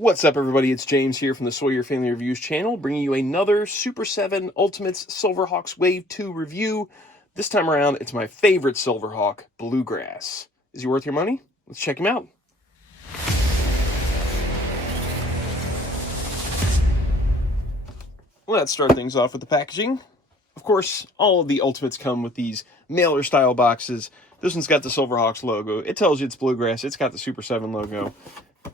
What's up, everybody? It's James here from the Sawyer Family Reviews channel, bringing you another Super 7 Ultimates Silverhawks Wave 2 review. This time around, it's my favorite Silverhawk, Bluegrass. Is he worth your money? Let's check him out. Let's start things off with the packaging. Of course, all of the Ultimates come with these mailer-style boxes. This one's got the Silverhawks logo. It tells you it's Bluegrass. It's got the Super 7 logo.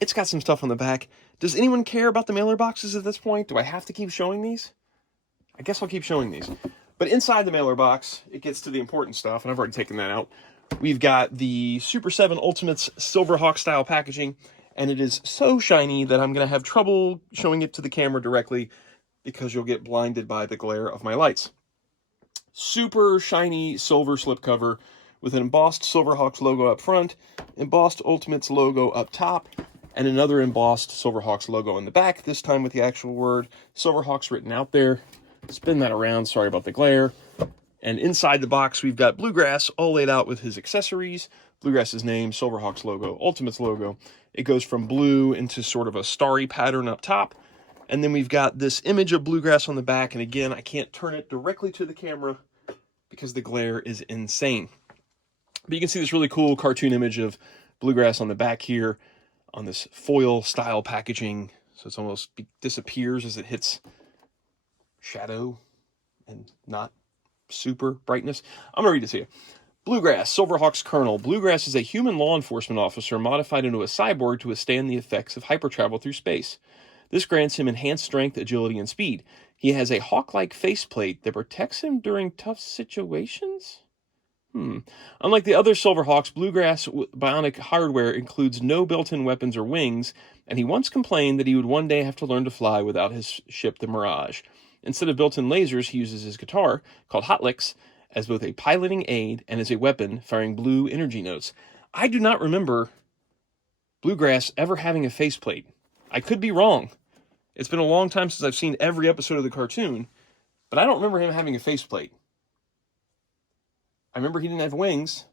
It's got some stuff on the back. Does anyone care about the mailer boxes at this point? Do I have to keep showing these? I guess I'll keep showing these. But inside the mailer box, it gets to the important stuff, and I've already taken that out. We've got the Super 7 Ultimates Silverhawk style packaging, and it is so shiny that I'm going to have trouble showing it to the camera directly because you'll get blinded by the glare of my lights. Super shiny silver slipcover with an embossed Silverhawks logo up front, embossed Ultimates logo up top, and another embossed Silverhawks logo in the back, this time with the actual word Silverhawks written out there. Spin that around, sorry about the glare. And inside the box, we've got Bluegrass all laid out with his accessories. Bluegrass's name, Silverhawks logo, Ultimates logo. It goes from blue into sort of a starry pattern up top. And then we've got this image of Bluegrass on the back. And again, I can't turn it directly to the camera because the glare is insane. But you can see this really cool cartoon image of Bluegrass on the back here on this foil style packaging. So it's almost disappears as it hits shadow and not super brightness. I'm going to read it to you. Bluegrass, Silverhawks Colonel. Bluegrass is a human law enforcement officer modified into a cyborg to withstand the effects of hypertravel through space. This grants him enhanced strength, agility, and speed. He has a hawk-like faceplate that protects him during tough situations? Unlike the other Silverhawks, Bluegrass bionic hardware includes no built-in weapons or wings, and he once complained that he would one day have to learn to fly without his ship, the Mirage. Instead of built-in lasers, he uses his guitar, called Hot Licks, as both a piloting aid and as a weapon, firing blue energy notes. I do not remember Bluegrass ever having a faceplate. I could be wrong. It's been a long time since I've seen every episode of the cartoon, but I don't remember him having a faceplate. I remember he didn't have wings.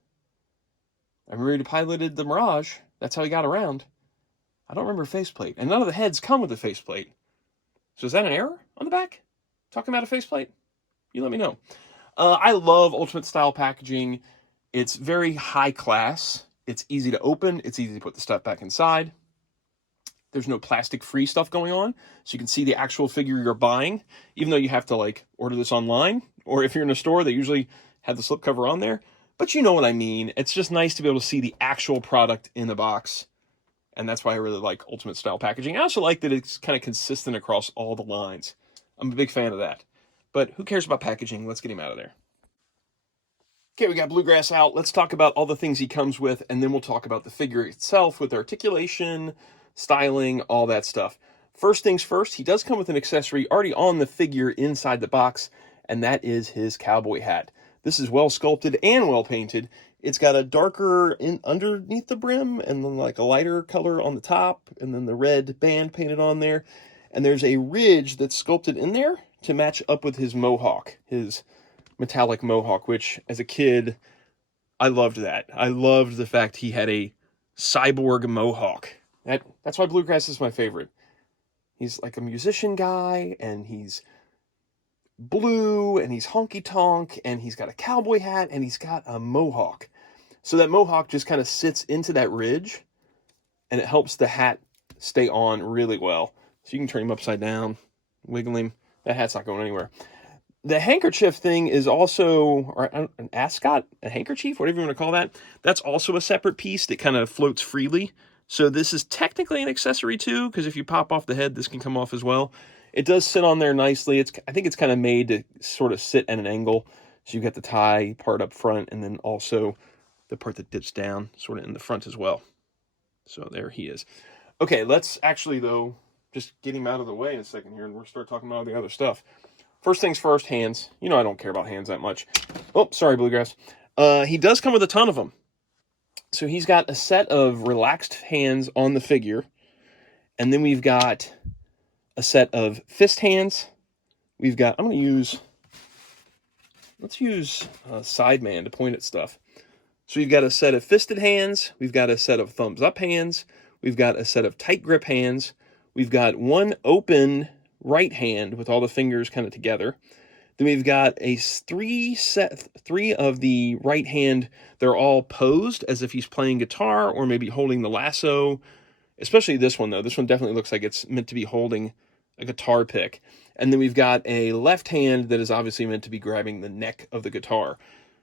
I remember he piloted the Mirage. That's how he got around. I don't remember a faceplate. And none of the heads come with a faceplate. So is that an error on the back? Talking about a faceplate? You let me know. I love Ultimate style packaging. It's very high class. It's easy to open. It's easy to put the stuff back inside. There's no plastic-free stuff going on, so you can see the actual figure you're buying, even though you have to, order this online. Or if you're in a store, they usually have the slipcover on there. But you know what I mean. It's just nice to be able to see the actual product in the box. And that's why I really like Ultimate style packaging. I also like that it's kind of consistent across all the lines. I'm a big fan of that. But who cares about packaging? Let's get him out of there. Okay, we got Bluegrass out. Let's talk about all the things he comes with, and then we'll talk about the figure itself with articulation, styling, all that stuff. First things first, he does come with an accessory already on the figure inside the box, and that is his cowboy hat. This is well sculpted and well painted. It's got a darker underneath the brim and then a lighter color on the top and then the red band painted on there. And there's a ridge that's sculpted in there to match up with his mohawk, his metallic mohawk, which as a kid, I loved that. I loved the fact he had a cyborg mohawk. That's why Bluegrass is my favorite. He's like a musician guy and he's blue and he's honky-tonk and he's got a cowboy hat and he's got a mohawk. So that mohawk just kind of sits into that ridge and it helps the hat stay on really well. So you can turn him upside down, wiggle him. That hat's not going anywhere. The handkerchief thing is also, or an ascot, a handkerchief, whatever you want to call that. That's also a separate piece that kind of floats freely. So this is technically an accessory too, because if you pop off the head, this can come off as well. It does sit on there nicely. I think it's kind of made to sort of sit at an angle. So you've got the tie part up front and then also the part that dips down sort of in the front as well. So there he is. Okay, let's actually, though, just get him out of the way in a second here and we'll start talking about all the other stuff. First things first, hands. You know I don't care about hands that much. Oh, sorry, Bluegrass. He does come with a ton of them. So he's got a set of relaxed hands on the figure. And then we've got a set of fist hands. We've got, let's use Sideman to point at stuff. So we've got a set of fisted hands. We've got a set of thumbs up hands. We've got a set of tight grip hands. We've got one open right hand with all the fingers kind of together. Then we've got three of the right hand. They're all posed as if he's playing guitar or maybe holding the lasso. Especially this one, though. This one definitely looks like it's meant to be holding a guitar pick. And then we've got a left hand that is obviously meant to be grabbing the neck of the guitar.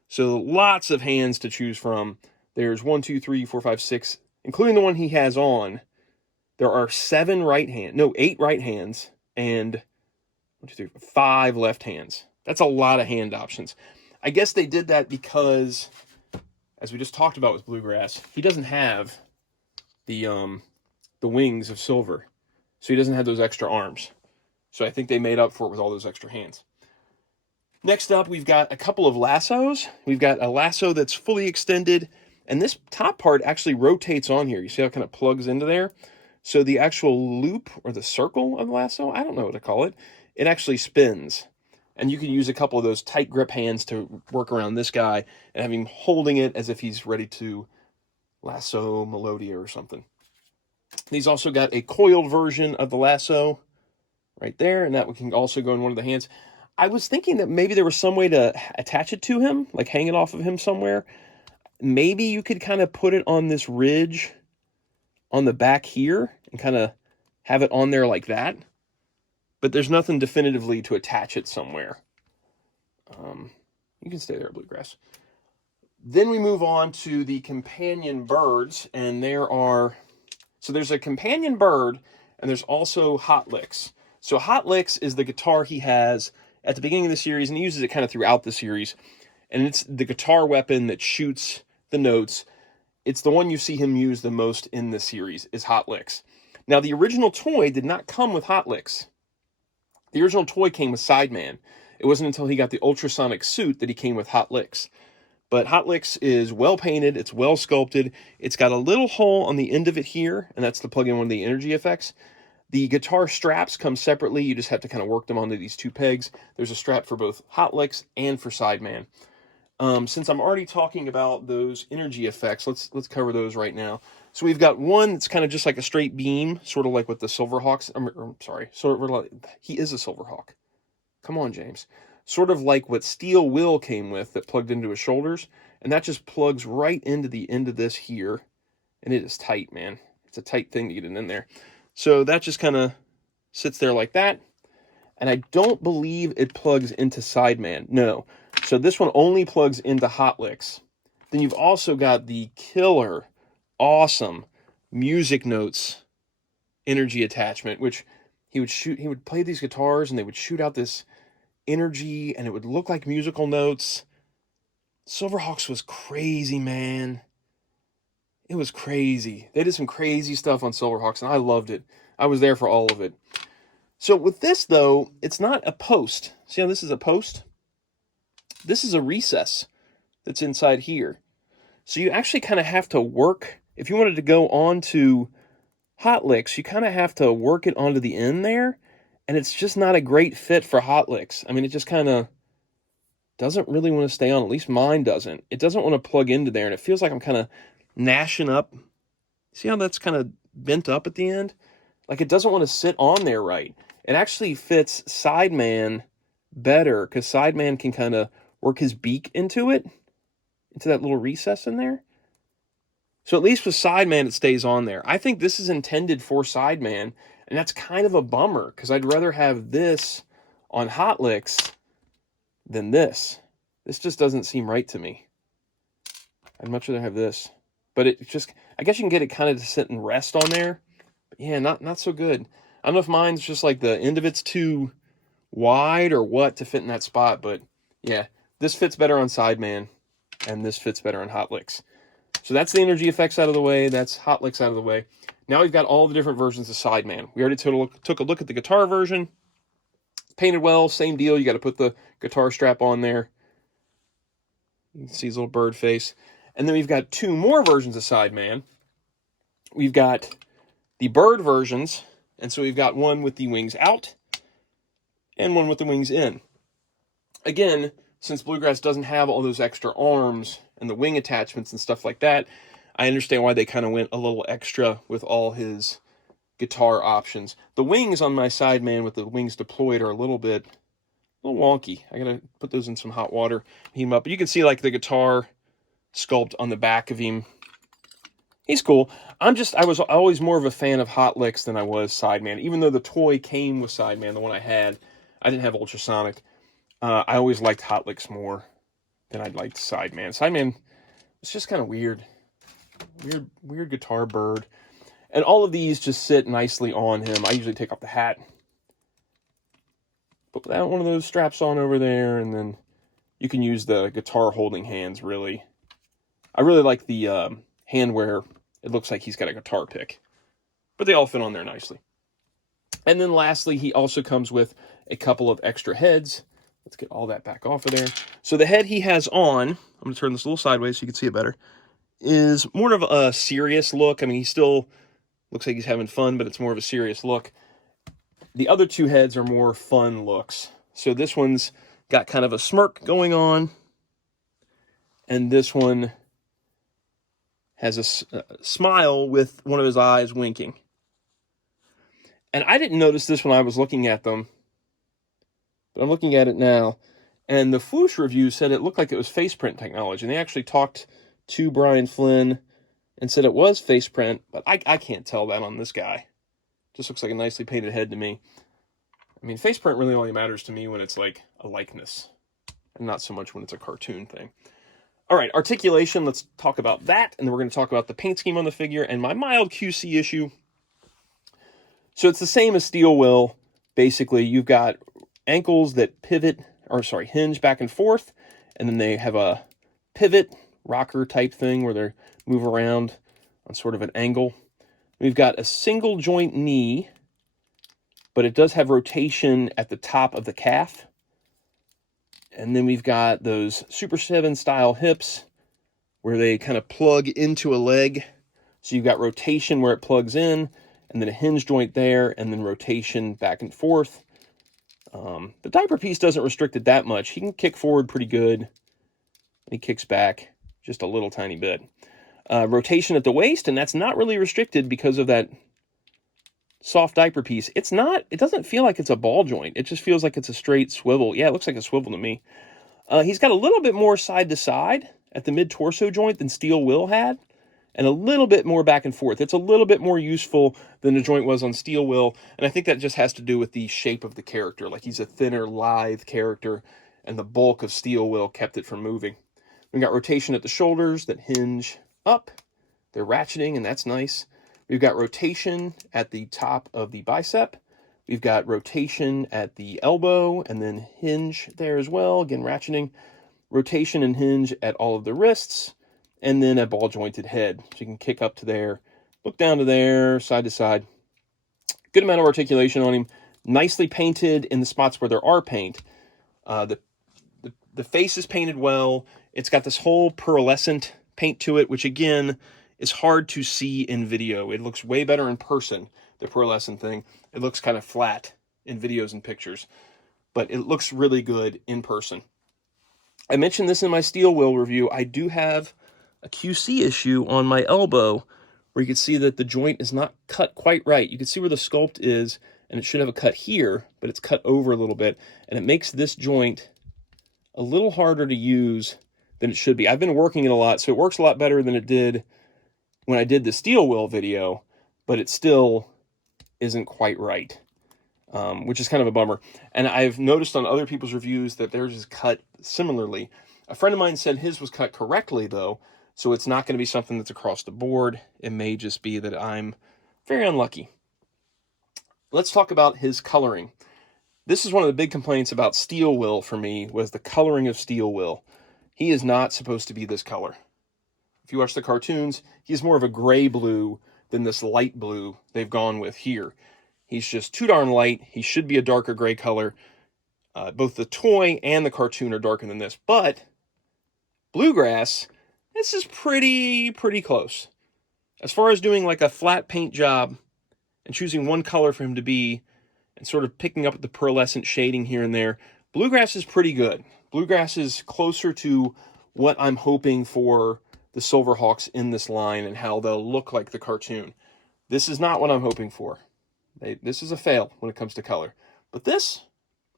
So lots of hands to choose from. There's 1, 2, 3, 4, 5, 6, including the one he has on. There are 8 right hands and 1, 2, 3, 5 left hands. That's a lot of hand options. I guess they did that because, as we just talked about with Bluegrass, he doesn't have the wings of Silver. So he doesn't have those extra arms. So I think they made up for it with all those extra hands. Next up, we've got a couple of lassos. We've got a lasso that's fully extended, and this top part actually rotates on here. You see how it kind of plugs into there? So the actual loop or the circle of the lasso, I don't know what to call it, it actually spins. And you can use a couple of those tight grip hands to work around this guy and have him holding it as if he's ready to lasso Melodia or something. He's also got a coiled version of the lasso right there, and that can also go in one of the hands. I was thinking that maybe there was some way to attach it to him, like hang it off of him somewhere. Maybe you could kind of put it on this ridge on the back here and kind of have it on there like that. But there's nothing definitively to attach it somewhere. You can stay there, Bluegrass. Then we move on to the companion birds, and there's a companion bird, and there's also Hot Licks. So Hot Licks is the guitar he has at the beginning of the series, and he uses it kind of throughout the series. And it's the guitar weapon that shoots the notes. It's the one you see him use the most in the series, is Hot Licks. Now, the original toy did not come with Hot Licks. The original toy came with Sideman. It wasn't until he got the ultrasonic suit that he came with Hot Licks. But Hot Licks is well painted, it's well sculpted, it's got a little hole on the end of it here, and that's to plug in one of the energy effects. The guitar straps come separately, you just have to kind of work them onto these 2 pegs. There's a strap for both Hot Licks and for Sideman. Since I'm already talking about those energy effects, let's cover those right now. So we've got one that's kind of just like a straight beam, sort of like what the Silverhawks, he is a Silverhawk. Come on, James. Sort of like what Steel Will came with that plugged into his shoulders, and that just plugs right into the end of this here, and it is tight, man. It's a tight thing to get it in there. So that just kind of sits there like that, and I don't believe it plugs into Sideman. No. So this one only plugs into Hot Licks. Then you've also got the killer, awesome music notes energy attachment, which he would play these guitars, and they would shoot out this energy, and it would look like musical notes. Silverhawks was crazy, man. It was crazy. They did some crazy stuff on Silverhawks, and I loved it. I was there for all of it. So with this, though, it's not a post. See how this is a post? This is a recess that's inside here. So you actually kind of have to work. If you wanted to go on to Hot Licks, you kind of have to work it onto the end there. And it's just not a great fit for Hot Licks. I mean, it just kind of doesn't really want to stay on. At least mine doesn't. It doesn't want to plug into there. And it feels like I'm kind of gnashing up. See how that's kind of bent up at the end? Like it doesn't want to sit on there right. It actually fits Sideman better because Sideman can kind of work his beak into it, into that little recess in there. So at least with Sideman, it stays on there. I think this is intended for Sideman, and that's kind of a bummer because I'd rather have this on Hot Licks than this. This just doesn't seem right to me. I'd much rather have this. But it just, I guess you can get it kind of to sit and rest on there. But yeah, not so good. I don't know if mine's just like the end of it's too wide or what to fit in that spot, but yeah, this fits better on Sideman, and this fits better on Hot Licks. So that's the energy effects out of the way. That's Hot Licks out of the way. Now we've got all the different versions of Sideman. We already took a look at the guitar version. Painted well, same deal. You got to put the guitar strap on there. You can see his little bird face. And then we've got 2 more versions of Sideman. We've got the bird versions, and so we've got one with the wings out and one with the wings in. Again, since Bluegrass doesn't have all those extra arms and the wing attachments and stuff like that, I understand why they kind of went a little extra with all his guitar options. The wings on my Sideman with the wings deployed are a little wonky. I gotta put those in some hot water, heat them up. But you can see like the guitar sculpt on the back of him. He's cool. I was always more of a fan of Hot Licks than I was Sideman. Even though the toy came with Sideman, the one I had, I didn't have Ultrasonic. I always liked Hot Licks more than I'd liked Sideman. Sideman was just kind of weird. Weird guitar bird. And all of these just sit nicely on him. I usually take off the hat, put that one of those straps on over there, and then you can use the guitar holding hands, really. I really like the hand where it looks like he's got a guitar pick. But they all fit on there nicely. And then lastly, he also comes with a couple of extra heads. Let's get all that back off of there. So the head he has on, I'm going to turn this a little sideways so you can see it better, is more of a serious look. I mean, he still looks like he's having fun, but it's more of a serious look. The other two heads are more fun looks. So this one's got kind of a smirk going on, and this one has a smile with one of his eyes winking. And I didn't notice this when I was looking at them, but I'm looking at it now. And the Fwoosh review said it looked like it was face print technology. And they actually talked to Brian Flynn and said it was face print, but I can't tell that on this guy. Just looks like a nicely painted head to me. I mean, face print really only matters to me when it's like a likeness, and not so much when it's a cartoon thing. All right, articulation, let's talk about that, and then we're going to talk about the paint scheme on the figure and my mild QC issue. So it's the same as Steel Will. Basically, you've got ankles that hinge back and forth, and then they have a pivot rocker type thing where they move around on sort of an angle. We've got a single joint knee, but it does have rotation at the top of the calf. And then we've got those Super7 style hips where they kind of plug into a leg. So you've got rotation where it plugs in, and then a hinge joint there, and then rotation back and forth. The diaper piece doesn't restrict it that much. He can kick forward pretty good, and he kicks back just a little tiny bit. Rotation at the waist, and that's not really restricted because of that soft diaper piece. It doesn't feel like it's a ball joint. It just feels like it's a straight swivel. Yeah, it looks like a swivel to me. He's got a little bit more side to side at the mid-torso joint than Steel Will had, and a little bit more back and forth. It's a little bit more useful than the joint was on Steel Will, and I think that just has to do with the shape of the character. Like, he's a thinner, lithe character, and the bulk of Steel Will kept it from moving. We've got rotation at the shoulders that hinge up. They're ratcheting, and that's nice. We've got rotation at the top of the bicep. We've got rotation at the elbow, and then hinge there as well. Again, ratcheting. Rotation and hinge at all of the wrists, and then a ball-jointed head. So you can kick up to there, look down to there, side to side. Good amount of articulation on him. Nicely painted in the spots where there are paint. The face is painted well. It's got this whole pearlescent paint to it, which again is hard to see in video. It looks way better in person, the pearlescent thing. It looks kind of flat in videos and pictures, but it looks really good in person. I mentioned this in my Steel Will review. I do have a QC issue on my elbow where you can see that the joint is not cut quite right. You can see where the sculpt is, and it should have a cut here, but it's cut over a little bit, and it makes this joint a little harder to use than it should be. I've been working it a lot, so it works a lot better than it did when I did the Steel Will video, but it still isn't quite right, which is kind of a bummer. And I've noticed on other people's reviews that theirs is cut similarly. A friend of mine said his was cut correctly, though, so it's not going to be something that's across the board. It may just be that I'm very unlucky. Let's talk about his coloring. This is one of the big complaints about Steel Will for me, was the coloring of Steel Will. He is not supposed to be this color. If you watch the cartoons, he's more of a gray-blue than this light blue they've gone with here. He's just too darn light. He should be a darker gray color. Both the toy and the cartoon are darker than this. But Bluegrass, this is pretty close. As far as doing like a flat paint job and choosing one color for him to be and sort of picking up the pearlescent shading here and there, Bluegrass is pretty good. Bluegrass is closer to what I'm hoping for the Silverhawks in this line and how they'll look like the cartoon. This is not what I'm hoping for. This is a fail when it comes to color. But this,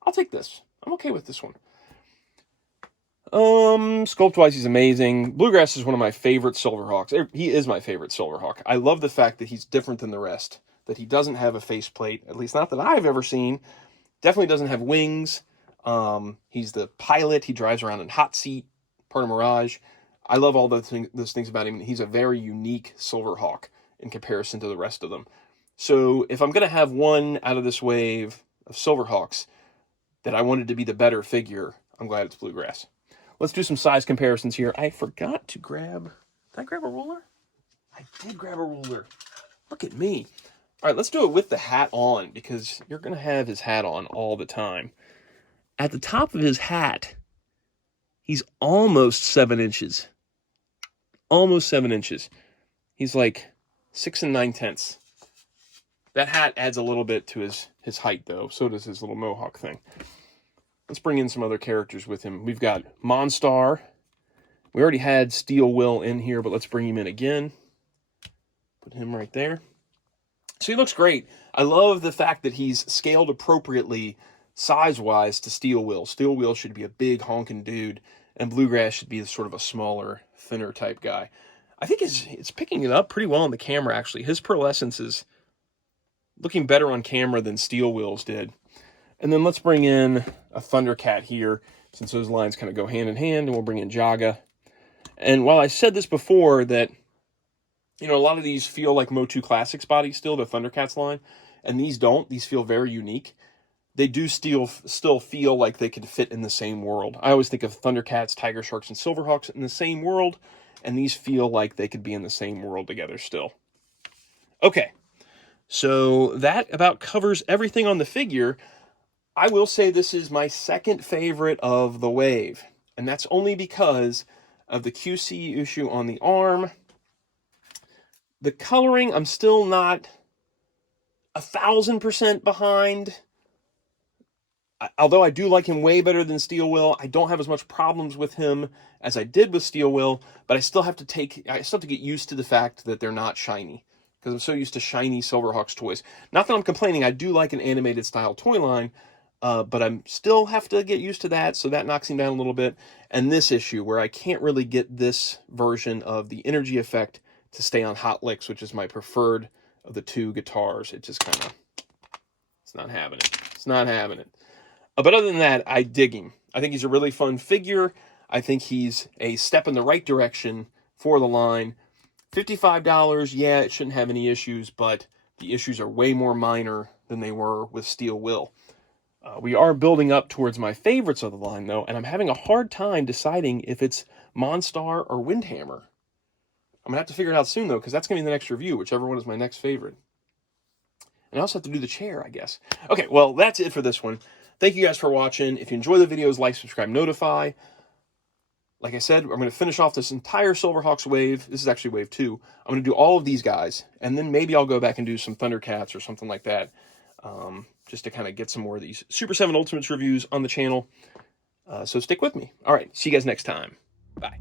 I'll take this. I'm okay with this one. Sculpt-wise, he's amazing. Bluegrass is one of my favorite Silverhawks. He is my favorite Silverhawk. I love the fact that he's different than the rest, that he doesn't have a faceplate, at least not that I've ever seen. Definitely doesn't have wings. He's the pilot. He drives around in hot seat, part of Mirage. I love all those things about him. He's a very unique Silverhawk in comparison to the rest of them. So if I'm going to have one out of this wave of Silverhawks that I wanted to be the better figure, I'm glad it's Bluegrass. Let's do some size comparisons here. I forgot to grab... Did I grab a ruler? I did grab a ruler. Look at me. All right, let's do it with the hat on, because you're going to have his hat on all the time. At the top of his hat, he's almost 7 inches. Almost 7 inches. He's like 6 9/10. That hat adds a little bit to his height, though. So does his little mohawk thing. Let's bring in some other characters with him. We've got Monstar. We already had Steel Will in here, but let's bring him in again. Put him right there. So he looks great. I love the fact that he's scaled appropriately size-wise to Steel Will. Steel Will should be a big honking dude, and Bluegrass should be sort of a smaller, thinner type guy. I think it's picking it up pretty well on the camera, actually. His pearlescence is looking better on camera than Steel Will's did. And then let's bring in a Thundercat here, since those lines kind of go hand in hand, and we'll bring in Jaga. And while I said this before, that, you know, a lot of these feel like Motu Classics bodies still, the Thundercats line, and these don't. These feel very unique. They do still feel like they could fit in the same world. I always think of Thundercats, Tiger Sharks, and Silverhawks in the same world, and these feel like they could be in the same world together still. Okay, so that about covers everything on the figure. I will say this is my second favorite of the wave, and that's only because of the QC issue on the arm. The coloring, I'm still not 1,000% behind. Although I do like him way better than Steel Will, I don't have as much problems with him as I did with Steel Will, but I still have to get used to the fact that they're not shiny, because I'm so used to shiny Silverhawks toys. Not that I'm complaining, I do like an animated style toy line, but I still have to get used to that, so that knocks him down a little bit. And this issue, where I can't really get this version of the energy effect to stay on Hot Licks, which is my preferred of the two guitars. It just kind of, it's not having it. It's not having it. But other than that, I dig him. I think he's a really fun figure. I think he's a step in the right direction for the line. $55, yeah, it shouldn't have any issues, but the issues are way more minor than they were with Steel Will. We are building up towards my favorites of the line, though, and I'm having a hard time deciding if it's Monstar or Windhammer. I'm going to have to figure it out soon, though, because that's going to be the next review, whichever one is my next favorite. And I also have to do the chair, I guess. Okay, well, that's it for this one. Thank you guys for watching. If you enjoy the videos, like, subscribe, notify. Like I said, I'm going to finish off this entire Silverhawks wave. This is actually wave 2. I'm going to do all of these guys, and then maybe I'll go back and do some Thundercats or something like that, just to kind of get some more of these Super 7 Ultimates reviews on the channel. So stick with me. All right, see you guys next time. Bye.